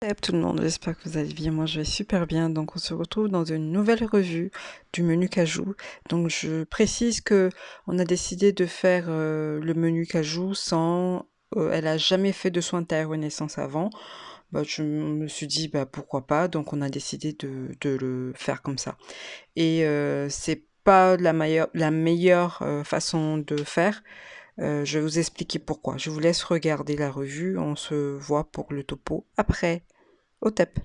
Salut tout le monde, j'espère que vous allez bien, moi je vais super bien. Donc on se retrouve dans une nouvelle revue du menu cajou. Donc je précise que on a décidé de faire le menu cajou sans... elle a jamais fait de soins de taille renaissance avant. Bah, je me suis dit bah, pourquoi pas, donc on a décidé de le faire comme ça. Et c'est pas la meilleure façon de faire. Je vais vous expliquer pourquoi. Je vous laisse regarder la revue, on se voit pour le topo après. Au TEP.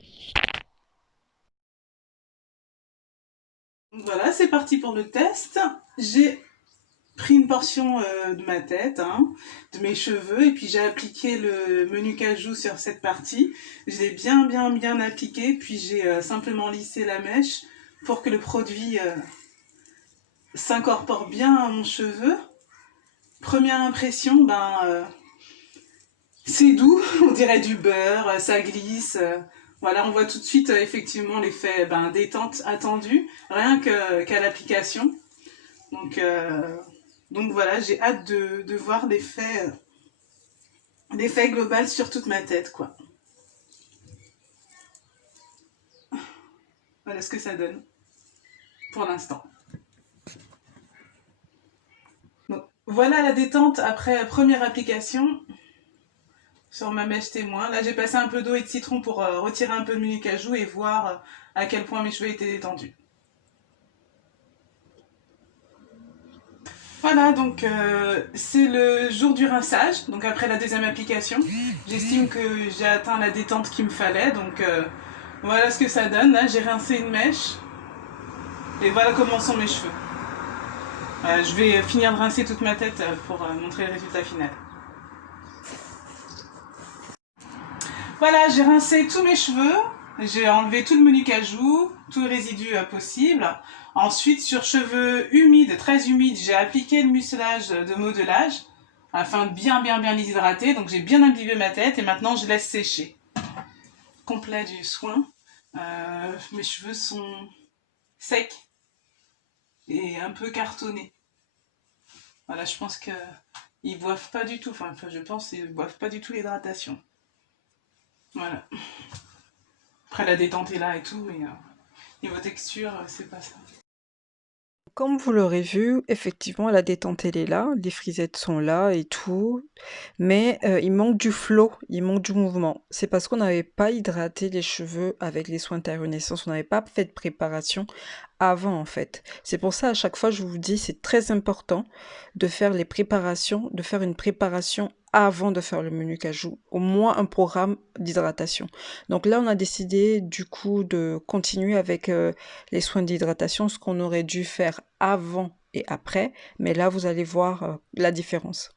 Voilà, c'est parti pour le test. J'ai pris une portion de ma tête, hein, de mes cheveux, et puis j'ai appliqué le menu cajou sur cette partie. Je l'ai bien appliqué, puis j'ai simplement lissé la mèche pour que le produit s'incorpore bien à mon cheveu. Première impression, c'est doux, on dirait du beurre, ça glisse. Voilà, on voit tout de suite effectivement l'effet détente attendu, rien qu'à l'application. Donc, euh, donc voilà, j'ai hâte de voir l'effet global sur toute ma tête, quoi. Voilà ce que ça donne pour l'instant. Donc, voilà la détente après première application sur ma mèche témoin. Là, j'ai passé un peu d'eau et de citron pour retirer un peu de menu cajou et voir à quel point mes cheveux étaient détendus. Voilà, donc c'est le jour du rinçage, donc après la deuxième application. J'estime que j'ai atteint la détente qu'il me fallait, donc voilà ce que ça donne. Là, j'ai rincé une mèche et voilà comment sont mes cheveux. Je vais finir de rincer toute ma tête pour montrer le résultat final. Voilà, j'ai rincé tous mes cheveux, j'ai enlevé tout le menu cajou, tout le résidu possible. Ensuite, sur cheveux humides, très humides, j'ai appliqué le mucilage de modelage afin de bien les hydrater. Donc j'ai bien imbibé ma tête et maintenant je laisse sécher. Complet du soin. Mes cheveux sont secs et un peu cartonnés. Voilà, je pense qu'ils boivent pas du tout, enfin je pense qu'ils boivent pas du tout l'hydratation. Voilà. Après la détente est là et tout, mais niveau texture, c'est pas ça. Comme vous l'aurez vu, effectivement, la détente, elle est là, les frisettes sont là et tout, mais il manque du flow, il manque du mouvement. C'est parce qu'on n'avait pas hydraté les cheveux avec les soins de taille renaissance, on n'avait pas fait de préparation avant en fait. C'est pour ça à chaque fois je vous dis c'est très important de faire les préparations, de faire une préparation avant de faire le menu cajou, au moins un programme d'hydratation. Donc là on a décidé du coup de continuer avec les soins d'hydratation, ce qu'on aurait dû faire avant et après, mais là vous allez voir la différence.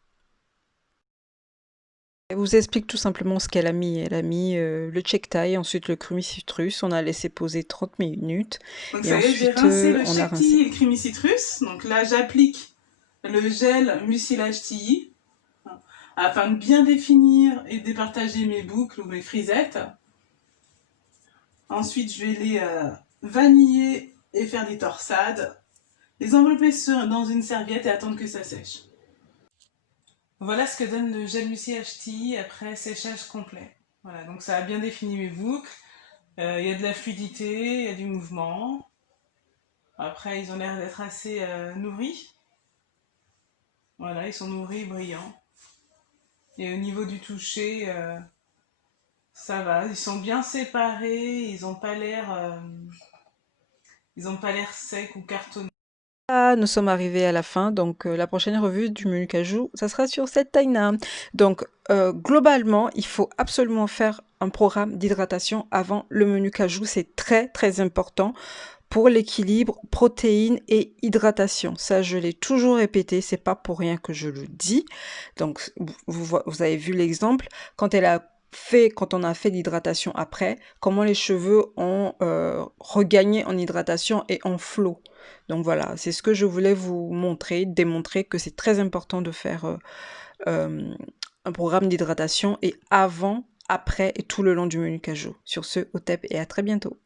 Elle vous explique tout simplement ce qu'elle a mis. Elle a mis le check taille, ensuite le citrus. On a laissé poser 30 minutes Donc et ça y est, j'ai ensuite rincé le on a Shake rincé. Tea et le Creamy Citrus. Donc là, j'applique le gel mucilage Tea afin de bien définir et départager mes boucles ou mes frisettes. Ensuite, je vais les vaniller et faire des torsades. Les envelopper dans une serviette et attendre que ça sèche. Voilà ce que donne le gel mucilage Tea après séchage complet. Voilà, donc ça a bien défini mes boucles. Il y a de la fluidité, il y a du mouvement. Après, ils ont l'air d'être assez nourris. Voilà, ils sont nourris, brillants. Et au niveau du toucher, ça va. Ils sont bien séparés. Ils ont pas l'air secs ou cartonnés. Ah, nous sommes arrivés à la fin, donc la prochaine revue du menu cajou, ça sera sur cette taille-là. Donc globalement, il faut absolument faire un programme d'hydratation avant le menu cajou, c'est très important pour l'équilibre protéines et hydratation. Ça, je l'ai toujours répété, c'est pas pour rien que je le dis. Donc vous avez vu l'exemple, quand on a fait l'hydratation après, comment les cheveux ont regagné en hydratation et en flot. Donc voilà, c'est ce que je voulais vous montrer, démontrer que c'est très important de faire euh, un programme d'hydratation et avant, après et tout le long du menu cajou. Sur ce, au TEP et à très bientôt.